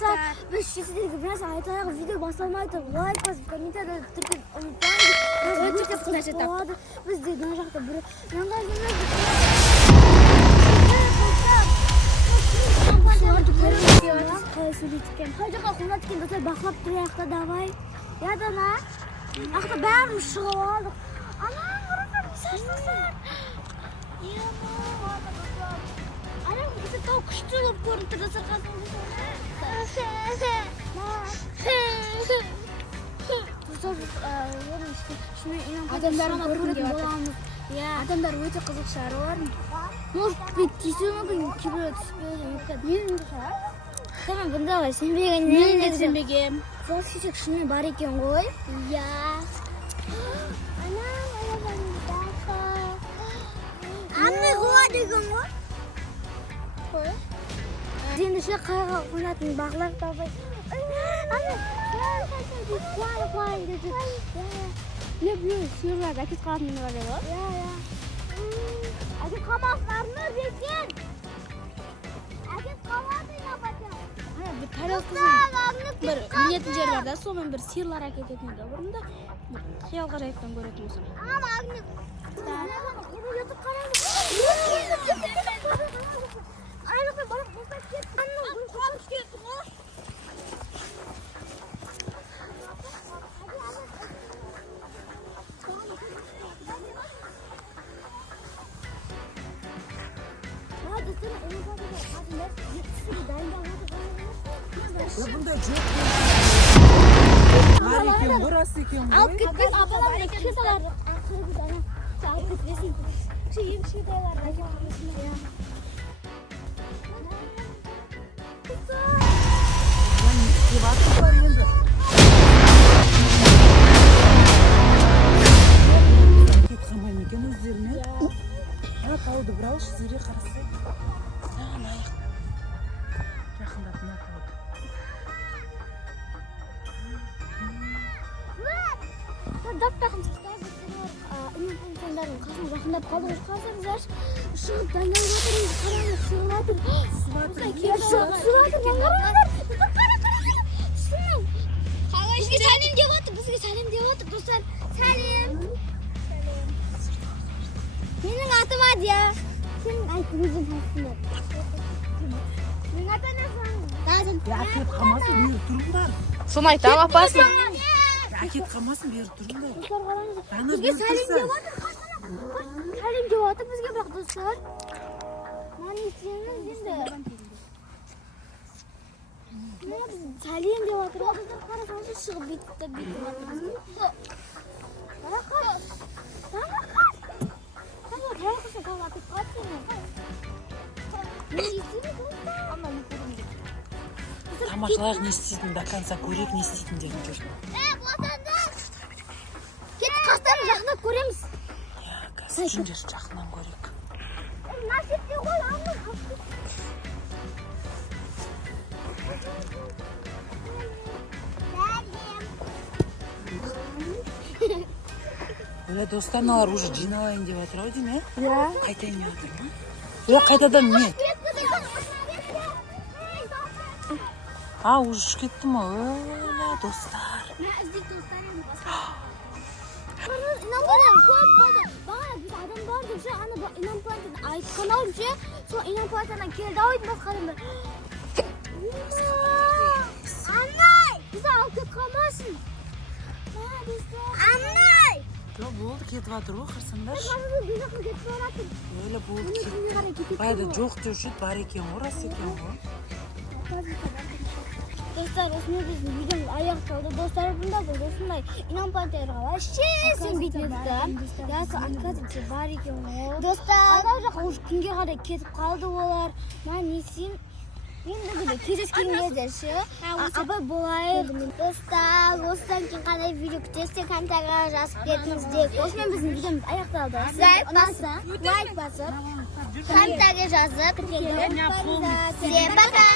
достар, біз шетелдегі біраз айтайық, видео басылмайды, лайк басып, комментария тіркеп ұмытпаңыз. Өте қызық нәрсе таптық. Біз де мына жақта бір жаңа қалай сөйлейді екен. Қай жаққа қонады екен, достар, бақылап тұрайық та, давай. Я дана. Ақта бәріміз шығып алдық. Ана, қарасам, сарсыңсар. Ана, бізді тау күшті болып көрініп тұр, достар, қасымызда. Адамдар өте қызық шаруалар. Может быть, тиісуі мүмкін, кейбір түспейді. Мен Сама бұндағай сенбеген. Мен де сенбегем. Сол шешек шынымен бар екен ғой. Иә. Анны қуады екен ғой. Енді ше қайға қонатын бағлар табай. Сүйірлер әкет қалатын бар еді ғой? Әкет қалмасын арны бекен. Әкет қалмасын апатен. Bir minnetin jeri var da, сонымен бір сиырлар әкететін еді. Бұрында қиялға жайыптан көретін болсам. Bunday çok var ekan, burası ekan. Alып кетпес, апаларына кет аларды. Алып кетпесін. Şu емші дайларды әкеп қалмасын. Var енді. Кет қалмаймын екен өздеріне. Ана тауды бір алшы, зере қарасы. Жақындап мына тауды. Дап-тақын шықтай беттер инфантандардың қасына жақындап қалдыңыз. Қарсаңыздар, шығып дайындалып отырыңыз, қараңыз, сығылатыр. Сығылатыр, бізге сәлем деп отыр, достар. Сәлем. Менің атым Адия. Сенің айтып өзің тастыңдар. Менің атым Адия. Әкет қалмасын, бері тұрыңдар. Соны айта алапасың. Әкет қалмасын, бері тұрыңдар. Достар қалаңыз. Ана Бізге бері сәлем тұрса. деп отыр, сәлем деп отыр бізге бірақ достар. Мani сенің енді. Мына біз сәлем деп отыр. Достар қарасаңыз шығып бүйтіп жатырмыз. Тамашалайық не істейтін, до конца көрейік не істейтіндерін жүр. Кетіп қастарын жақындап көреміз. Қазір жүндер жақынан көрейік. Насипте ғой, амын. Öyle dostlar ne var? Уже жиналайын деп жатыр ау деймін, Иә. Қайтайын деп жатыр ма? Öyle қайтадан не? Уже кетті ма? Öyle dostlar. İnanpaydan көп болды. Бағана біз адам бар деп ше, ана Инанпайдан айтқан ау ше, сол Инанпайданнан келді ау деймін басқа адамдар. Анай! Бізді алып кет қалмасын. Анай! Жоқ, болды, кетіп жатыр ғой, қарсаңдаршы. Қазір біз жаққа кетіп баратыр. Öyle болды, кетті. Байда жоқ деуші еді, бар екен ғой, рас екен ғой. Достар, осындай біздің видеомыз аяқталды. Достар, бұнда біз осындай Инанпайдарға вообще сенбейтін едік та. Ясы оказывается бар екен ғой. Достар, ана жаққа уже күнге қарай кетіп қалды олар. Мен не істеймін? Енді кездескен кезде ше, абай болайық. Достар, осыдан кейін қандай видео күтесіздер, комментарияға жазып кетіңіздер. Осымен біздің видеомыз аяқталды. Лайк басып, комментария жазып, всем пока!